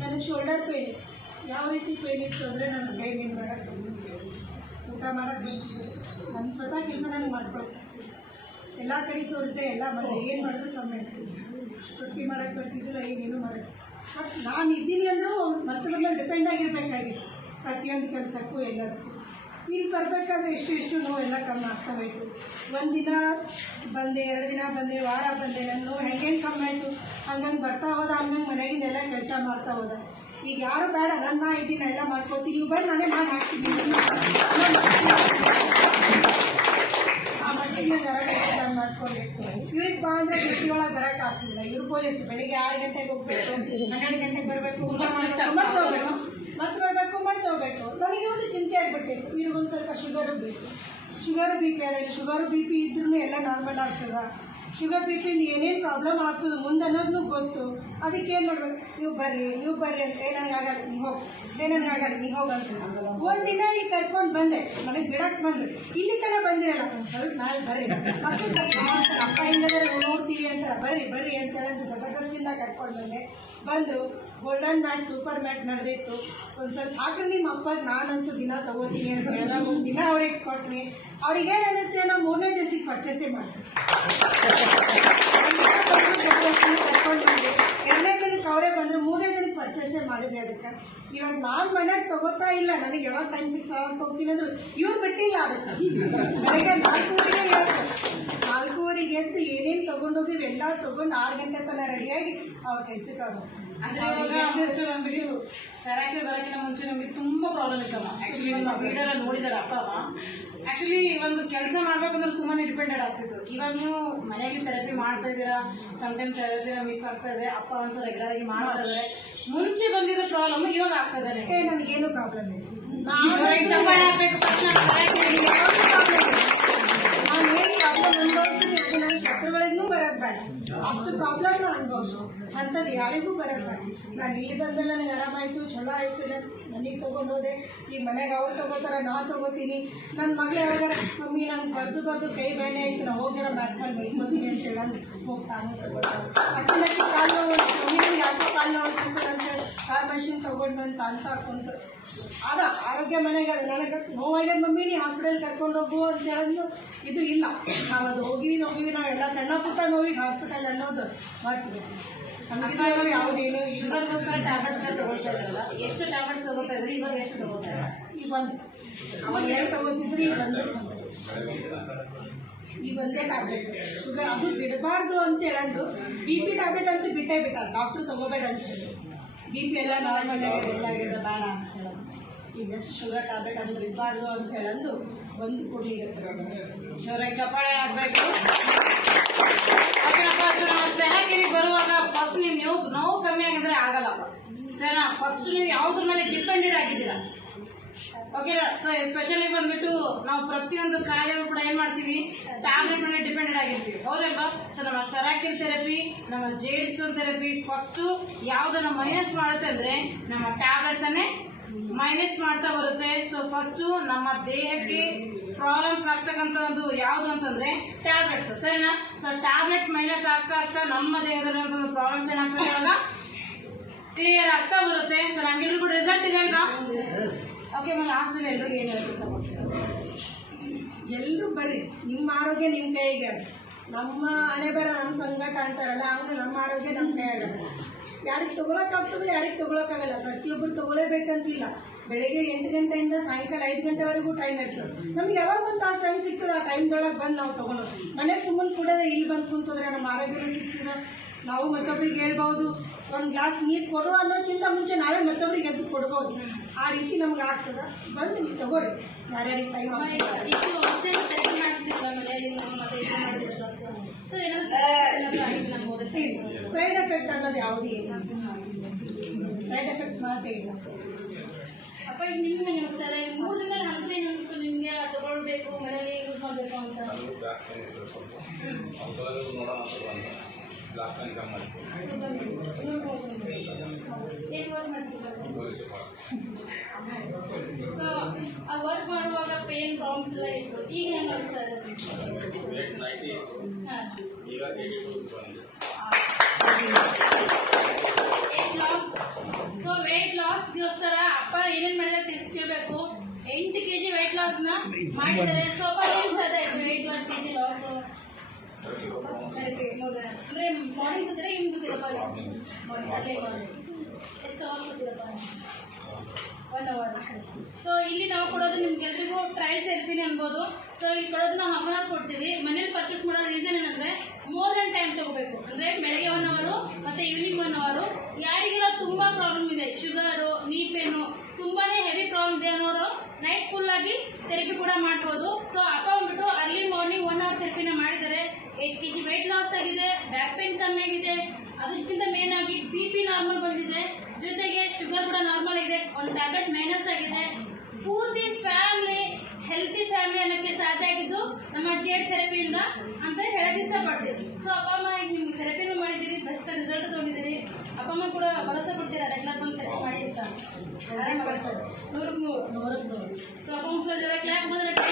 ನನಗೆ shoulder pain ಯಾವ ರೀತಿ ಪೇನ್ ಇತ್ತು ಅಂದರೆ ನಾನು ಕೈ ಮಾಡೋಕ್ಕೆ ಊಟ ಮಾಡೋಕ್ಕೆ ಬಂದಿದ್ದೆ. ನನ್ನ ಸ್ವತಃ ಕೆಲಸ ನಾನು ಮಾಡ್ಕೊಳ್ತೀನಿ ಎಲ್ಲ ಕಡೆ ತೋರಿಸಿದೆ, ಎಲ್ಲ ಮಾಡಿದೆ ಏನು ಮಾಡಿದ್ರು ಕಮ್ಮಿ ಆಗ್ತೀನಿ ರೊಟ್ಟಿ ಮಾಡೋಕ್ಕೆ ಬರ್ತಿದ್ದಿಲ್ಲ, ಏನೇನು ಮಾಡೋಕ್ಕೆ. ಮತ್ತು ನಾನು ಇದ್ದೀನಿ ಅಂದರೂ ಮತ್ತೊಬ್ಬರ ಮೇಲೆ ಡಿಪೆಂಡ್ ಆಗಿರಬೇಕಾಗಿತ್ತು. ಪ್ರತಿಯೊಂದು ಕೆಲಸಕ್ಕೂ ಎಲ್ಲದಕ್ಕೂ. ಇಲ್ಲಿ ಬರಬೇಕಾದ್ರೆ ಎಷ್ಟು ಎಷ್ಟು ನೋವೆಲ್ಲ ಕಮ್ಮಿ ಆಗ್ತಾ ಹೋಯ್ತು. ಒಂದಿನ ದಿನ ಬಂದೆ, ಎರಡು ದಿನ ಬಂದೆ, ವಾರ ಬಂದೆ, ನನ್ನ ನೋವು ಹೆಂಗೆ ಕಮ್ಮಿ ಆಯಿತು? ಹಂಗಂಗೆ ಬರ್ತಾ ಹೋದ, ಹಂಗಂಗೆ ಮನೆಗಿಂದೆಲ್ಲ ಕೆಲಸ ಮಾಡ್ತಾ ಹೋದ. ಈಗ ಯಾರು ಬೇಡ ನನ್ನ ಇದ್ದೀನಿ ಎಲ್ಲ ಮಾಡ್ಕೋತೀನಿ ಬಂದು ನಾನೇ ಮಾಡಿ ಹಾಕ್ತೀನಿ. ಆ ಮಟ್ಟಿಗೆ ನಾನು ಮಾಡ್ಕೊಳ್ಬೇಕು ಇವ್ರಿಗೆ ಬಾ ಅಂದರೆ ಡ್ಯೂಟಿ ಒಳಗೆ ಬರಕ್ಕೆ ಆಗ್ತಿಲ್ಲ. ಇವ್ರು ಪೊಲೀಸ್ ಬೆಳಿಗ್ಗೆ ಆರು ಗಂಟೆಗೆ ಹೋಗ್ಬೇಕು. ಹನ್ನೆರಡು ಗಂಟೆಗೆ ಬರಬೇಕು. ಮತ್ತೆ ಹೋಗ್ಬೇಕು. ಮತ್ತೆ ಮಾಡಬೇಕು ಮತ್ತೆ ಹೋಗ್ಬೇಕು ನನಗೆ ಒಂದು ಚಿಂತೆ ಆಗಿಬಿಟ್ಟಿತ್ತು. ಒಂದು ಸ್ವಲ್ಪ ಶುಗರು ಬೇಕು ಶುಗರು ಬಿ ಪಿ ಆದರೆ ಶುಗರು ಬಿ ಪಿ ಇದ್ರೂ ಎಲ್ಲ ನಾರ್ಮಲ್ ಆಗ್ತದ. ಶುಗರ್ ಬಿ ಪಿಯಿಂದ ಏನೇನು ಪ್ರಾಬ್ಲಮ್ ಆಗ್ತದೆ ಮುಂದೆ ಅನ್ನೋದು ಗೊತ್ತು. ಅದಕ್ಕೆ ಏನು ಮಾಡ್ಬೇಕು? ನೀವು ಬರ್ರಿ ನೀವು ಬರ್ರಿ ಅಂತ ನನಗೆ ಆಗಲ್ಲ ನೀವು ಹೋಗಿ. ಏ ನನಗೆ ಆಗಲ್ಲ ನೀವು ಹೋಗಂತ ಒಂದು ದಿನ ಈಗ ಕರ್ಕೊಂಡು ಬಂದೆ. ಮನೆಗೆ ಬಿಡಕ್ಕೆ ಬಂದೆ. ಇಲ್ಲಿ ತನಕ ಬಂದಿರಲ್ಲ. ಒಂದು ಸ್ವಲ್ಪ ನಾಳೆ ಬರ್ರಿ. ಮಕ್ಕಳು ಅಪ್ಪ ಇಲ್ಲದ ನೋಡ್ತೀವಿ ಅಂತ ಬರ್ರಿ ಬರ್ರಿ ಅಂತ ಹೇಳಿ ಜಬರ್ದಸ್ತಿಂದ ಕರ್ಕೊಂಡು ಬಂದೆ. ಬಂದರು. ಗೋಲ್ಡನ್ ಮ್ಯಾಟ್ ಸೂಪರ್ ಮ್ಯಾಟ್ ನಡೆದಿತ್ತು. ಒಂದು ಸ್ವಲ್ಪ ಹಾಕ್ರಿ ನಿಮ್ಮ ಅಪ್ಪಾಗ ನಾನಂತೂ ದಿನ ತಗೋತೀನಿ ಅಂತ ಹೇಳಿದಾಗ ಒಂದು ದಿನ ಅವ್ರಿಗೆ ಕೊಟ್ವಿ ಅವ್ರಿಗೆ ಏನು ಅನ್ನಿಸ್ತೇವೆ ನಾವು ಮೂರನೇ ದಿವಸಕ್ಕೆ ಪರ್ಚೇಸೇ ಮಾಡ್ತೀವಿ ಎರಡನೇ ದಿನಕ್ಕೆ ಅವರೇ ಬಂದರು, ಮೂರನೇ ದಿನಕ್ಕೆ ಪರ್ಚೇಸೇ ಮಾಡಿದ್ರಿ ಅದಕ್ಕೆ. ಇವಾಗ ನಾನು ಮನೆಗೆ ತಗೋತಾ ಇಲ್ಲ, ನನಗೆ ಯಾವಾಗ ಟೈಮ್ ಸಿಗ್ತಾ ಅವಾಗ ಹೋಗ್ತೀನಿ ಅಂದ್ರೆ. ಇವ್ರು ಬಿಟ್ಟಿಲ್ಲ ಅದಕ್ಕೆ ಬೆಳಗ್ಗೆ ನಾಲ್ಕೂವರೆಗೆ ಹೇಳ್ತಾರೆ ನಾಲ್ಕೂವರೆಗೆ ಎದ್ದು ಏನೇನು ತೊಗೊಂಡೋಗಿವಿ ಎಲ್ಲ ತಗೊಂಡು ಆರು ಗಂಟೆ ತನಕ ರೆಡಿಯಾಗಿ ಅವ್ರ ಕೆಲ್ಸಕ್ಕೆ ಅವ್ರು ಅಂದ್ರೆ ಇವಾಗ ಹೆಚ್ಚು ನಮ್ಬಿಟ್ಟು ಸರಾಕಿ ಬರೋಕ್ಕಿಂತ ಮುಂಚೆ ನಮಗೆ ತುಂಬಾ ಪ್ರಾಬ್ಲಮ್ ಇತ್ತಮ್ಮ. ಆಕ್ಚುಲಿ ನಮ್ಮ ವೀಡಿಯೋಲ್ಲ ನೋಡಿದಾರೆ ಅಪ್ಪ ಅಮ್ಮ. ಆಕ್ಚುಲಿ ಒಂದು ಕೆಲಸ ಮಾಡ್ಬೇಕಂದ್ರೆ ತುಂಬಾನೇ ಡಿಪೆಂಡೆಡ್ ಆಗ್ತಿತ್ತು. ಇವಾಗ ನೀವು ಮನೆಯಾಗಿ ಥೆರಪಿ ಮಾಡ್ತಾ ಇದ್ದೀರಾ ಸಮ್ಟೈಮ್ ಥೆರಪಿ ಮಿಸ್ ಆಗ್ತಾ ಇದೆ ಅಪ್ಪ ಅಂತೂ ರೆಗ್ಯುಲರ್ ಆಗಿ ಮಾಡ್ತಾ ಇದ್ದಾರೆ ಮುಂಚೆ ಬಂದಿದ್ದ ಪ್ರಾಬ್ಲಮ್ ಇವಾಗ ಆಗ್ತಾ ಇದೆ ನನಗೇನು ಪ್ರಾಬ್ಲಮ್ ಇಲ್ಲ. ನಾನು ಅನುಭವಿಸ್ತೀನಿ ಅದು ನನ್ನ ಶತ್ರುಗಳಿಗೂ ಬರೋದು ಬೇಡ. ಅಷ್ಟು ಪ್ರಾಬ್ಲಮ್ ನಾನು ಅನುಭವಿಸು ಅಂಥದ್ದು ಯಾರಿಗೂ ಬರಲ್ಲ. ನಾನು ಇಲ್ಲಿ ಬಂದಮೇಲೆ ನನಗೆ ಆರಾಮಾಯಿತು ಚಲೋ ಆಯಿತು. ನಾನು ಮನೆಗೆ ತೊಗೊಂಡೋದೆ ಈ ಮನೆಗೆ ಅವ್ರು ತೊಗೋತಾರೆ, ನಾನು ತೊಗೋತೀನಿ. ನನ್ನ ಮಗಳು ಯಾವಾಗ ಮಮ್ಮಿ, ನಂಗೆ ಬರ್ದು ಬರ್ದು ಕೈ ಬೇನೆ ಆಯಿತು ನಾವು ಹೋಗಿರೋ ಮಾಡಿ ಬೈಕೋತೀನಿ ಅಂತ ಹೇಳಿ ಹೋಗಿ ತಾನೇ ತೊಗೊಳ್ತಾರೆ ಅಕ್ಕನಕ್ಕೆ ಕಾಲು ಮಮ್ಮಿ ಯಾಕೋ ಕಾಲು ಅನ್ಸುತ್ತೆ ಅಂತ ಕಾಲು ಮಷಿನ್ ತೊಗೊಂಡು ಬಂದು ಹಾಕೊಂತು ಅದ ಆರೋಗ್ಯ ಮನೆಗೆ ಅದು ನನಗೆ ನೋವಾಗ್ಯದ, ಮಮ್ಮಿ, ನೀ ಹಾಸ್ಪಿಟಲ್ ಕರ್ಕೊಂಡು ಹೋಗು ಅಂತ ಹೇಳಿದ್ರು ಇದು ಇಲ್ಲ. ನಾವು ಅದು ಹೋಗಿವಿ ಹೋಗಿವಿ ನಾವು ಎಲ್ಲ ಸಣ್ಣ ಪುಟ್ಟ ನೋವಿಗೆ ಹಾಸ್ಪಿಟಲ್ ಅನ್ನೋದು ಮಾಡ್ತೀವಿ. ನಮಗೆ ಯಾವುದೇನು ಇಲ್ಲ. ಶುಗರ್ಗೋಸ್ಕರ ಟ್ಯಾಬ್ಲೆಟ್ಸ್ ತಗೊಳ್ತಾ ಇದ್ರಲ್ಲ ಎಷ್ಟು ಟ್ಯಾಬ್ಲೆಟ್ಸ್ ತಗೋತಾ ಇದ್ರಿ ಇವಾಗ ಎಷ್ಟು ತಗೋತಾ ಇದ್ದಾರೆ? ಈಗ ಒಂದು. ಅವಾಗ ಎರಡು ತಗೋತಿದ್ರಿ ಈಗ ಒಂದೇ. ಈಗ ಒಂದೇ ಟ್ಯಾಬ್ಲೆಟ್ ಶುಗರ್ ಅದು ಬಿಡಬಾರ್ದು ಅಂತ ಹೇಳಂದು ಬಿ ಪಿ ಟ್ಯಾಬ್ಲೆಟ್ ಅಂತೂ ಬಿಟ್ಟೇ ಬಿಟ್ಟ ಡಾಕ್ಟ್ರು ತಗೋಬೇಡ ಅಂತ ಬಿ ಪಿ ಎಲ್ಲ ನಾರ್ಮಲ್ ಆಗಿದೆ ಎಲ್ಲ ಆಗಿದೆ ಬೇಡ ಅಂತ ಹೇಳೋದು. ಈಗ ಎಷ್ಟು ಶುಗರ್ ಟ್ಯಾಬ್ಲೆಟ್ ಅದು ಬಿಡಬಾರ್ದು ಅಂತ ಹೇಳಂದು ಒಂದು ಕೊಡ್ಲಿಕ್ಕೆ ಚಪಾಳೆ ಚಪ್ಪಾಳೆ ಹಾಕ್ಬೇಕು ಓಕೆನಪ್ಪ ಸರ್ ನಾವು ಸೆಹಗಿರಿ ಬರುವಾಗ ಫಸ್ಟ್ ನೀವು ನೀವು ನೋವು ಕಮ್ಮಿ ಆಗಿದ್ರೆ ಆಗಲ್ಲಪ್ಪ ಸರಿನಾ? ಫಸ್ಟ್ ನೀವು ಯಾವುದ್ರ ಮೇಲೆ ಡಿಪೆಂಡೆಡ್ ಆಗಿದ್ದೀರಾ? ಓಕೆ ಸೊ ಎಸ್ಪೆಷಲಿ ಬಂದ್ಬಿಟ್ಟು ನಾವು ಪ್ರತಿಯೊಂದು ಕಾಯಿಲೆಗೂ ಕೂಡ ಏನು ಮಾಡ್ತೀವಿ? ಟ್ಯಾಬ್ಲೆಟ್ ಮೇಲೆ ಡಿಪೆಂಡೆಡ್ ಆಗಿರ್ತೀವಿ. ಹೌದಲ್ವಾ ಸೊ ನಮ್ಮ ಸೆರಾಕಿಲ್ ಥೆರಪಿ ನಮ್ಮ ಜೇಡ್ ಥೆರಪಿ ಫಸ್ಟ್ ಯಾವ್ದನ್ನ ಮೈನಸ್ ಮಾಡುತ್ತೆ ಅಂದ್ರೆ ನಮ್ಮ ಟ್ಯಾಬ್ಲೆಟ್ಸ್ ಅನ್ನೇ ಮೈನಸ್ ಮಾಡ್ತಾ ಬರುತ್ತೆ. ಸೊ ಫಸ್ಟ್ ನಮ್ಮ ದೇಹಕ್ಕೆ ಪ್ರಾಬ್ಲಮ್ಸ್ ಆಗ್ತಕ್ಕಂಥದ್ದು ಯಾವುದು ಅಂತಂದ್ರೆ ಟ್ಯಾಬ್ಲೆಟ್ಸ್ ಸರಿನಾ? ಸೊ ಟ್ಯಾಬ್ಲೆಟ್ ಮೈನಸ್ ಆಗ್ತಾ ಆಗ್ತಾ ನಮ್ಮ ದೇಹದಲ್ಲಿ ಒಂದು ಪ್ರಾಬ್ಲಮ್ಸ್ ಏನಾಗ್ತದೆ ಇವಾಗ? ಕ್ಲಿಯರ್ ಆಗ್ತಾ ಬರುತ್ತೆ. ಸೊ ಕೂಡ ರಿಸಲ್ಟ್ ಇದೆ ಅಲ್ವಾ? ಓಕೆ ಮೇಲೆ ಲಾಸ್ಟ್ ಎಲ್ರಿಗೂ ಏನು ಹೇಳ್ತೀವಿ ಸರ್? ಎಲ್ಲರೂ ಬರ್ರಿ ನಿಮ್ಮ ಆರೋಗ್ಯ ನಿಮ್ಮ ಕೈಗೆ. ಅದ. ನಮ್ಮ ಹಣೆ ಬರ ನಮ್ಮ ಸಂಘಟ ಅಂತಾರಲ್ಲ ಹಂಗೆ ನಮ್ಮ ಆರೋಗ್ಯ ನಮ್ಮ ಕೈಯಾಗ ಯಾರಿಗೆ ತೊಗೊಳಕ್ಕಾಗ್ತದೆ ಯಾರಿಗೆ ತೊಗೊಳಕ್ಕಾಗಲ್ಲ ಪ್ರತಿಯೊಬ್ಬರು ತೊಗೊಳ್ಳೇಬೇಕಂತಿಲ್ಲ ಬೆಳಿಗ್ಗೆ ಎಂಟು ಗಂಟೆಯಿಂದ ಸಾಯಂಕಾಲ ಐದು ಗಂಟೆವರೆಗೂ ಟೈಮ್ ಇರ್ತದೆ. ನಮ್ಗೆ ಯಾವಾಗ ಒಂದು ತಾಸು ಟೈಮ್ ಸಿಗ್ತದೆ ಆ ಟೈಮ್ದೊಳಗೆ ಬಂದು ನಾವು ತಗೊಳೋದು. ಮನೆಗೆ ಸುಮ್ಮನೆ ಕೂಡದೆ ಇಲ್ಲಿ ಬಂದು ಕುಂತಂದ್ರೆ ನಮ್ಮ ಆರೋಗ್ಯನೂ ಸಿಗ್ತದೆ. ನಾವು ಮತ್ತೊಬ್ರಿಗೆ ಹೇಳ್ಬೋದು, ಒಂದು ಗ್ಲಾಸ್ ನೀರು ಕೊಡು ಅನ್ನೋದಕ್ಕಿಂತ ಮುಂಚೆ ನಾವೇ ಮತ್ತೊಬ್ಬರಿಗೆ ಎದ್ದು ಕೊಡ್ಬೋದು. ಆ ರೀತಿ ನಮ್ಗೆ ಆಗ್ತದೆ. ಬಂದು ನೀವು ತಗೋರಿ ಯಾರ್ಯಾರಿಗೆ ಟೈಮ್ ಆಗ್ತದೆ ಇಷ್ಟು ವರ್ಷ ತೆರಿಗೆ ಮಾಡ್ತಿದ್ದ ಆಮೇಲೆ ನೀವು ಮತ್ತೆ ಇದು ಮಾಡಿದ್ರಲ್ಲ ಸೊ ಏನಾದ್ರು ಆಗಿಲ್ಲ ಅನ್ಬೋದಕ್ಕೆ ಸೈಡ್ ಎಫೆಕ್ಟ್ ಅನ್ನೋದು ಯಾವುದೂ ಇಲ್ಲ. ಸೈಡ್ ಎಫೆಕ್ಟ್ಸ್ ಮಾತ್ರ ಇಲ್ಲ. ಅಪ್ಪ ಈಗ ನಿಮ್ಗೆ ಹೆಂಗೆ ಅನಿಸ್ತಾರೆ ಮೂರು ದಿನ ಹಂತದ ಏನು ಅನಿಸ್ತು ನಿಮಗೆ ತಗೊಳ್ಬೇಕು ಮನೇಲಿ ಯೂಸ್ ಮಾಡಬೇಕು ಅಂತ. ಅದು ಜಾಸ್ತಿ ಔಷಧಗಳು ನೋಡೋಣ ಅಂತ ಬಂದ. ಜಾಸ್ತಿ ಕಮ್ಮಿ ಆಯ್ತು ಏನು ವರ್ಕ್ ಮಾಡ್ತಿದ್ದಾರೆ ಸೊ ಆ ವರ್ಕ್ ಮಾಡುವಾಗ ಪೇನ್ ಪ್ರಾಬ್ಲಮ್ಸ್ ಎಲ್ಲ ಇತ್ತು. ಈಗ ಹೆಂಗೆ ಅನಿಸ್ತಾ ಇದೆ? ಏಟ್ ನೈಂಟಿ ಹಾಂ. ಈಗ ಏಯ್ಟಿ ಟು ಬಂದು ಲಾಸ್ ಅದಕ್ಕೋಸ್ಕರ ಅಪ್ಪ ತಿಳಿಸ್ಕೊಳ್ಬೇಕು. ಎಂಟು ಕೆಜಿ ವೆಯ್ಟ್ ಮಾಡಿದ್ದಾರೆ. ವೆಯ್ಟ್ ಲಾಸ್ ಮಾರ್ನಿಂಗ್ ಸೊ ಇಲ್ಲಿ ನಾವು ಕೊಡೋದು ನಿಮ್ಗೆಲ್ರಿಗೂ ಟ್ರಯಲ್ ಥೆರಪಿನೇ ಅನ್ಬೋದು. ಸೊ ಇಲ್ಲಿ ಕೊಡೋದು ನಾವು ಹಾಫ್ ಕೊಡ್ತೀವಿ. ಮನೇಲಿ ಪರ್ಚೇಸ್ ಮಾಡೋ ರೀಸನ್ ಏನಂದ್ರೆ ಮೋರ್ ದನ್ ಟೈಮ್ ತಗೋಬೇಕು ಅಂದ್ರೆ ಬೆಳಗ್ಗೆ ಒನ್ ಅವರು ಮತ್ತೆ ಈವ್ನಿಂಗ್ ಒನ್ ಅವರು ಯಾರಿಗೆಲ್ಲ ತುಂಬಾ ಪ್ರಾಬ್ಲಮ್ ಇದೆ ಶುಗರು ನೀ ಪೇನು ತುಂಬಾನೇ ಹೆವಿ ಪ್ರಾಬ್ಲಮ್ ಇದೆ ಅನ್ನೋರು ನೈಟ್ ಫುಲ್ ಆಗಿ ಕೂಡ ಮಾಡ್ಬೋದು. ಸೊ ಅಪ್ಪ ಬಂದ್ಬಿಟ್ಟು ಅರ್ಲಿ ಮಾರ್ನಿಂಗ್ ಒನ್ ಅವರ್ ಥೆರಪಿನ ಮಾಡಿದ್ದಾರೆ. Eight K G weight loss ಆಗಿದೆ ಬ್ಯಾಕ್ ಪೇನ್ ಕಮ್ಮಿ ಆಗಿದೆ. ಅದಕ್ಕಿಂತ ಮೇನ್ ಆಗಿ ಬಿ ಪಿ ನಾರ್ಮಲ್ ಬಂದಿದೆ. ಜೊತೆಗೆ ಶುಗರ್ ಕೂಡ ನಾರ್ಮಲ್ ಆಗಿದೆ ಒಂದು ಟ್ಯಾಬ್ಲೆಟ್ ಮೈನಸ್ ಆಗಿದೆ. ಪೂರ್ತಿ ಫ್ಯಾಮಿಲಿ ಹೆಲ್ತಿ ಫ್ಯಾಮಿಲಿ ಅನ್ನೋಕ್ಕೆ ಸಾಧ್ಯ ಆಗಿದ್ದು ನಮ್ಮ ಜೇಡ್ ಥೆರಪಿಯಿಂದ ಅಂತ ಹೇಳಕ್ ಇಷ್ಟಪಡ್ತೀವಿ ಸೊ ಅಪ್ಪ ಅಮ್ಮ, ಈಗ ನಿಮ್ಗೆ ಥೆರಪಿನೂ ಮಾಡಿದ್ದೀರಿ ಬೆಸ್ಟ್ ರಿಸಲ್ಟ್ ತೊಗೊಂಡಿದ್ದೀರಿ. ಅಪ್ಪ ಅಮ್ಮ ಕೂಡ ಭರವಸೆ ಕೊಡ್ತೀರಾ ರೆಗ್ಯುಲರ್ ಬಂದು ಥೆರಪಿ ಮಾಡಿ ಅಂತ ಆರಾಮ ಭರವಸೆ